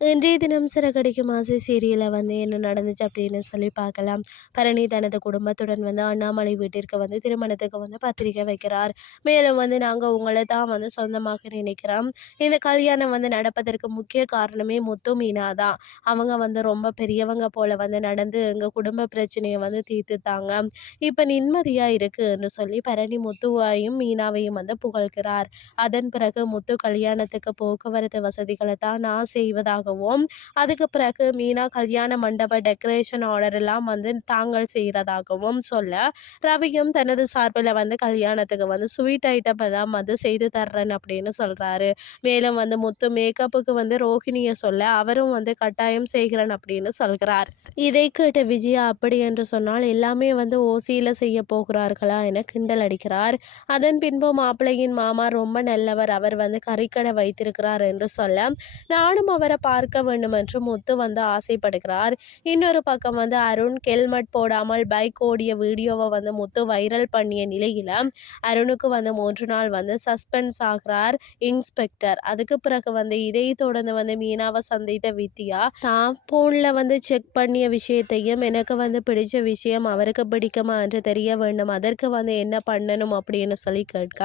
இன்றைய தினம் சிறகடிக்கும் ஆசை சீரியலில் வந்து என்ன நடந்துச்சு அப்படின்னு சொல்லி பார்க்கலாம். பரணி தனது குடும்பத்துடன் வந்து அண்ணாமலை வீட்டிற்கு வந்து திருமணத்துக்கு வந்து பத்திரிக்கை வைக்கிறார். மேலும் வந்து நாங்கள் உங்களை தான் வந்து சொந்தமாக நினைக்கிறோம். இந்த கல்யாணம் வந்து நடப்பதற்கு முக்கிய காரணமே முத்து மீனா தான். அவங்க வந்து ரொம்ப பெரியவங்க போல வந்து நடந்து எங்கள் குடும்ப பிரச்சனையை வந்து தீர்த்துத்தாங்க இப்போ நிம்மதியாக இருக்குன்னு சொல்லி பரணி முத்துவையும் மீனாவையும் வந்து புகழ்கிறார். அதன் பிறகு முத்து கல்யாணத்துக்கு போக்குவரத்து வசதிகளை தான் நான் செய்வதாக செய்வதாகவும் அதுக்கு பிறகு மீனா கல்யாண மண்டப டெக்கரேஷன் ஆர்டர் எல்லாம் வந்து தாங்கள் செய்கிறதாகவும் சொல்ல ரவியும் தனது சார்பில் வந்து கல்யாணத்துக்கு வந்து ஸ்வீட் ஐட்டம் எல்லாம் வந்து செய்து தர்றேன் அப்படின்னு சொல்கிறாரு மேலும் வந்து முத்து மேக்கப்புக்கு வந்து ரோஹிணியை சொல்ல அவரும் வந்து கட்டாயம் செய்கிறேன் அப்படின்னு சொல்கிறார். இதை கேட்ட விஜயா அப்படி என்று சொன்னால் எல்லாமே வந்து ஓசியில் செய்ய போகிறார்களா என கிண்டல் அடிக்கிறார். அதன் பின்பு மாப்பிள்ளையின் மாமா ரொம்ப நல்லவர் அவர் வந்து கறிக்கடை வைத்திருக்கிறார் என்று சொல்ல நானும் அவரை பார்க்க வேண்டும் என்று முத்து வந்து ஆசைப்படுகிறார். இன்னொரு பக்கம் வந்து அருண் ஹெல்மெட் போடாமல் பைக் ஓடிய வீடியோவை வந்து முத்து வைரல் பண்ணிய நிலையில் அருணுக்கு வந்து மூன்று நாள் வந்து சஸ்பென்ஸ் ஆகிறார் இன்ஸ்பெக்டர் அதுக்கு பிறகு வந்து இதை தொடர்ந்து வந்து மீனாவை சந்தித்த வித்யா தான் ஃபோனில் வந்து செக் பண்ணிய விஷயத்தையும் எனக்கு வந்து பிடிச்ச விஷயம் அவருக்கு பிடிக்குமா என்று தெரிய வேண்டும். அதற்கு வந்து என்ன பண்ணணும்? அப்படின்னு சொல்லி கேட்க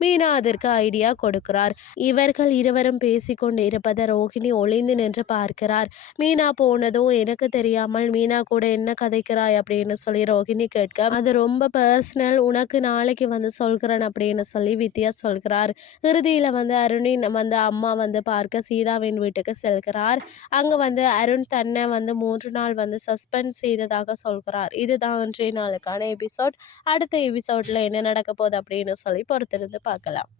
மீனா அதற்கு ஐடியா கொடுக்கிறார். இவர்கள் இருவரும் பேசிக்கொண்டு இருப்பதை ரோஹிணி ஒளி குனிந்து நின்று பார்க்கிறார். மீனா போனதும் எனக்கு தெரியாமல் மீனா கூட என்ன கதைக்கிறாய்? அப்படின்னு சொல்லி ரோகிணி கேட்க அது ரொம்ப பர்சனல் உனக்கு நாளைக்கு வந்து சொல்கிறேன் அப்படின்னு சொல்லி வித்யா சொல்கிறார். இறுதியில் வந்து அருணின் வந்து அம்மா வந்து பார்க்க சீதாவின் வீட்டுக்கு செல்கிறார். அங்கே வந்து அருண் தன்னை வந்து மூன்று நாள் வந்து சஸ்பெண்ட் செய்ததாக சொல்கிறார். இதுதான் இன்றைய நாளுக்கான எபிசோட் அடுத்த எபிசோட்ல என்ன நடக்க போகுது? அப்படின்னு சொல்லி பொறுத்திருந்து பார்க்கலாம்.